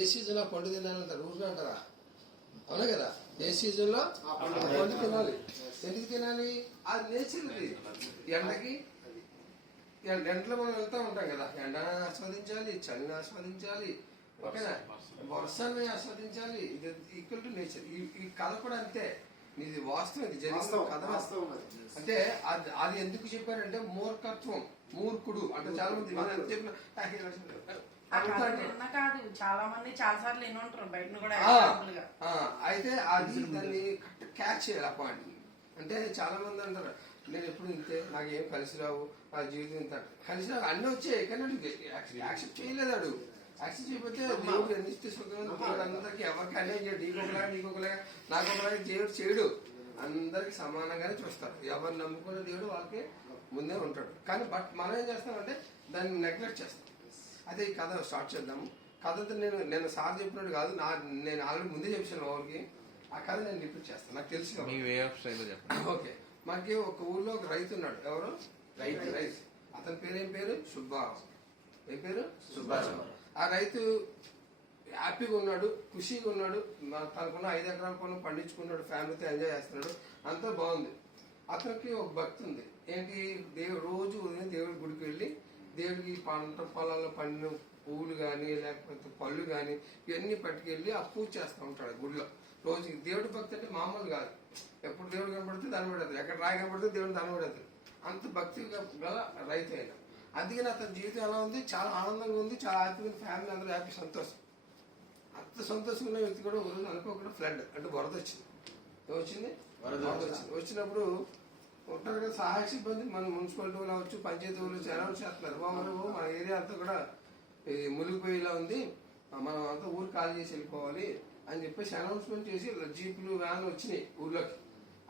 ఏ season లో పండు తినాలంటారు ఊరుగా అంటారా? అవునా కదా? ఏ సీజన్ లో పండు తినాలి. ఎందుకు తినాలి? అది నేచర్. ఎండకి ఎండలో మనం వెళ్తూ ఉంటాం కదా, ఎండని ఆస్వాదించాలి, చలిని ఆస్వాదించాలి, ఓకేనా, వర్షాన్ని ఆస్వాదించాలి. ఇది ఈక్వల్ టు నేచర్. ఈ కథ కూడా అంతే. ఇది వాస్తవం, ఇది జరిగిన కథ. అంటే అది ఎందుకు చెప్పారంటే మూర్ఖత్వం, మూర్ఖుడు అంటే చాలా మంది చెప్పిన చాలా మంది చాలా సార్లు ఎన్ని ఉంటారు బయట కూడా. అయితే అది దాన్ని క్యాచ్ చేయాలి ఆ పాయింట్. అంటే చాలా మంది అంటారు నేను ఎప్పుడు ఇంతే, నాకు ఏం కలిసి రావు, నా జీవితం ఇంత కలిసి రావు, అన్నీ వచ్చాయి కానీ యాక్సెప్ట్ చేయలేదు. అడు యాక్సెప్ట్ చేయకపోతే దేవుడు ఎన్ని తీసుకుంటున్నాడు అందరికి, ఎవరికి అన్యాయం చేయడు. నీకొకలాగా నాకొకలాగా దేవుడు చేయడు, అందరికి సమానంగానే చూస్తారు. ఎవరు నమ్ముకునే దేవుడు వాళ్ళకి ముందే ఉంటాడు. కానీ మనం ఏం చేస్తామంటే దాన్ని నెగ్లెక్ట్ చేస్తాం. అదే ఈ కథ స్టార్ట్ చేద్దాము. కథతో నేను సార్ చెప్పినట్టు కాదు, నేను ఆల్రెడీ ముందే చెప్పాను వాళ్ళకి. ఆ కథ నేను రిపీట్ చేస్తాను, నాకు తెలుసు. ఓకే, మనకి ఒక ఊర్లో ఒక రైతు ఉన్నాడు. ఎవరు? రైతు. అతని పేరేం పేరు? సుబ్బారావు. ఏ పేరు? సుబ్బారావు. ఆ రైతు హ్యాపీగా ఉన్నాడు, ఖుషీగా ఉన్నాడు. తనకున్న 5 ఎకరాల పొలం పండించుకున్నాడు, ఫ్యామిలీతో ఎంజాయ్ చేస్తున్నాడు, అంతా బాగుంది. అతనికి ఒక భక్తి ఉంది. ఏంటి? రోజు ఉదయం దేవుడి గుడికి వెళ్ళి దేవుడికి పంట పొలాల్లో పండిన పువ్వులు కానీ లేకపోతే పళ్ళు కానీ ఇవన్నీ పట్టుకెళ్ళి ఆ పూజ చేస్తూ ఉంటాడు గుడిలో రోజు. దేవుడి భక్తి అంటే మామూలు కాదు. ఎప్పుడు దేవుడు కనపడితే దండం పెడతాడు, ఎక్కడ రాయి కనపడితే దేవుడు దండం పెడతాడు. అంత భక్తి గల రైతు అయినా. అందుకని అతని జీవితం ఎలా ఉంది? చాలా ఆనందంగా ఉంది, చాలా హ్యాపీగా, ఫ్యామిలీ అందరూ హ్యాపీ, సంతోషం. అంత సంతోషంగా ఉన్న వ్యక్తి కూడా ఒక రోజు అనుకోకుండా ఫ్లడ్ అంటే వరద వచ్చింది. ఏమొచ్చింది? వరద వచ్చింది. వచ్చినప్పుడు ఉంటారు కదా సహాయ సిబ్బంది, మన మున్సిపాలిటీ వాళ్ళు అవచ్చు, పంచాయతీ వాళ్ళు అనౌన్స్ చేస్తున్నారు, బాబు మన ఏరియా అంతా కూడా మునిగిపోయేలా ఉంది, మనం అంతా ఊరు ఖాళీ చేసి వెళ్ళిపోవాలి అని చెప్పేసి అనౌన్స్మెంట్ చేసి జీపులు వ్యాన్లు వచ్చినాయి ఊర్లోకి,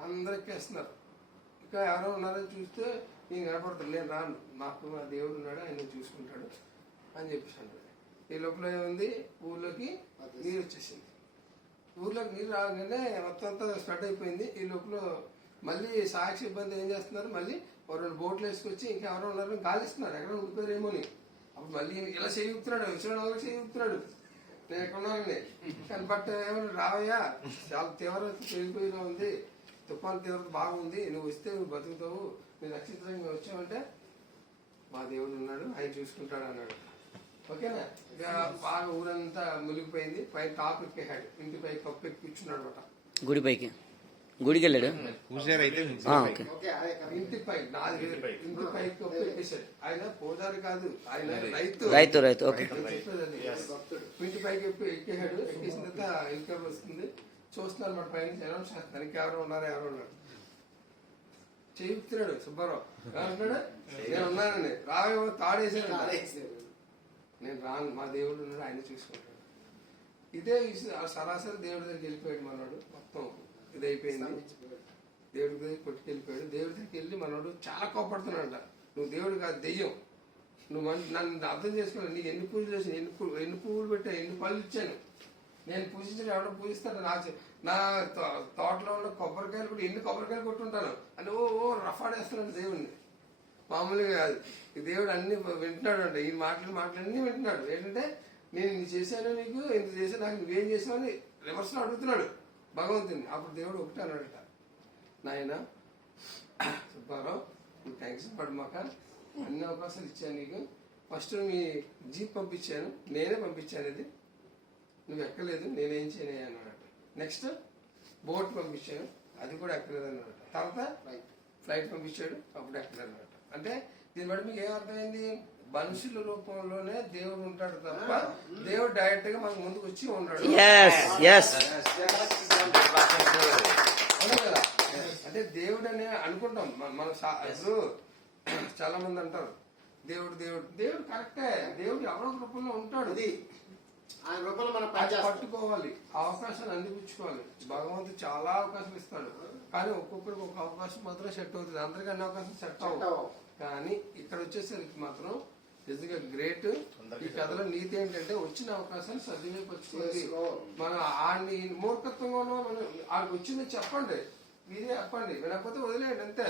అందరు ఎక్కేస్తున్నారు. ఇంకా ఎవరో ఉన్నారని చూస్తే నేను కనపడతాను, నేను రాను, నాకు మా దేవుడు ఉన్నాడు, ఆయన చూసుకుంటాడు అని చెప్పేసి అన్నాడు. ఈ లోపల ఏముంది? ఊర్లోకి నీరు వచ్చేసింది. ఊర్లోకి నీరు రాగానే మొత్తం అంతా స్ప్రెడ్ అయిపోయింది. ఈ లోపల మళ్ళీ సహాయక సిబ్బంది ఏం చేస్తున్నారు? మళ్ళీ 2 బోట్లు వేసుకొచ్చి ఇంకెవరో ఉన్నారని గాలిస్తున్నారు, ఎక్కడ ఉండిపోయారేమోని. అప్పుడు మళ్ళీ ఇలా చేయుతున్నాడు, వచ్చిన వాళ్ళకి చేయుతున్నాడు, నేను ఎక్కడ ఉన్నానని. కానీ బట్ ఏమన్నా రావయ్యా, చాలా తీవ్రత పెరిగిపోయినా ఉంది, తుఫాను తీవ్రత బాగుంది, నువ్వు వస్తే నువ్వు బతుకుతావు, నేను నక్షత్రంగా వచ్చావంటే మా దేవుడు ఉన్నాడు, ఆయన చూసుకుంటాడు అన్నాడు. ఓకేనా? ఇక బాగా ఊరంతా మునిగిపోయింది. పైన టాప్ ఎక్కేసాడు, ఇంటి పై కప్పు ఎక్కి కూర్చున్నాడు అనమాట. గుడి పైకి, గుడికి వెళ్ళాడు. ఇంటి పై ఇంటి పై కప్పు ఎక్కేసాడు. ఆయన పూజారి కాదు, ఆయన రైతు. ఇంటి పైకి ఎక్కేసాడు. ఎక్కేసిన తర్వాత హెలికాప్టర్ వస్తుంది, చూస్తున్నారు మాట పైన అనౌన్స్ చేస్తున్నారు, ఇంకెవరో ఉన్నారు. చెప్తున్నాడు సుబ్బారావు, అంటున్నాడు నేను ఉన్నానని. రావేమో తాడేసాడు, నేను రాను, మా దేవుడు ఉన్నాడు, ఆయన చూసుకుంటాడు. ఇదే సరాసరి దేవుడి దగ్గరికి వెళ్ళిపోయాడు మనోడు. మొత్తం ఇదైపోయింది, దేవుడి దగ్గరికి కొట్టుకెళ్ళిపోయాడు. దేవుడి దగ్గరికి వెళ్ళి మనోడు చాలా కోపడుతున్నాడంట, నువ్వు దేవుడు కాదు, దెయ్యం, నువ్వు నన్ను అర్థం చేసుకోవాలి, నీకు ఎన్ని పూజలు చేసాను, ఎన్ని పువ్వులు పెట్టాను, ఎన్ని పళ్ళు ఇచ్చాను, నేను పూజించిన ఎవడో పూజిస్తాను, నా తోటలో ఉన్న కొబ్బరికాయలు కూడా ఎన్ని కొబ్బరికాయలు కొట్టుంటాను అని ఓ రఫాడేస్తున్నాడు దేవుడిని. మామూలుగా కాదు, ఈ దేవుడు అన్ని వింటున్నాడు అంట. ఈ మాటలన్నీ వింటున్నాడు. ఏంటంటే నేను ఇది చేశాను, నీకు ఇంత చేశాను, నాకు నువ్వేం చేసావు అని రివర్స్ లో అడుగుతున్నాడు భగవంతుని. అప్పుడు దేవుడు ఒకటే అన్నాడట, నాయన సుబ్బారావు నువ్వు థ్యాంక్స్ పడమాక, అన్ని అవకాశాలు ఇచ్చాను నీకు. ఫస్ట్ మీ జీప్ పంపించాను, నేనే పంపించాను, ఇది నువ్వు ఎక్కలేదు, నేనేం చేయను అన్నాడట. నెక్స్ట్ బోట్ పంపించాను, అది కూడా ఎక్కలేదు అన్నాడట. తర్వాత ఫ్లైట్ పంపించాడు, అప్పుడు ఎక్కలేదు అన్నమాట. అంటే దీన్ని బట్టి మీకు ఏమర్థమైంది? మనుషుల రూపంలోనే దేవుడు ఉంటాడు తప్ప దేవుడు డైరెక్ట్ గా మనకు ముందుకు వచ్చి ఉన్నాడు. కదా, అంటే దేవుడు అని అనుకుంటాం మనం. ఇప్పుడు చాలా మంది అంటారు దేవుడు దేవుడు దేవుడు కరెక్టే, దేవుడు ఎవరో రూపంలో ఉంటాడు, ఆయన రూపంలో మనం పట్టుకోవాలి, అవకాశాలు అందిపుచ్చుకోవాలి. భగవంతుడు చాలా అవకాశాలు ఇస్తాడు, కానీ ఒక్కొక్కరికి ఒక అవకాశం మాత్రం సెట్ అవుతుంది, అందరికీ అన్ని అవకాశం సెట్ అవ్వవు. కానీ ఇక్కడ వచ్చేసరికి మాత్రం నిజంగా గ్రేట్. ఈ కథలో నీతి ఏంటంటే వచ్చిన అవకాశాన్ని సద్వినియోగపరచుకోవాలి. మనం ఆడిని మూర్ఖత్వంగా ఉన్నా మనం ఆడికి వచ్చింది చెప్పండి, మీరే చెప్పండి, వినకపోతే వదిలేయండి, అంతే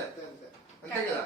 అంతే కదా.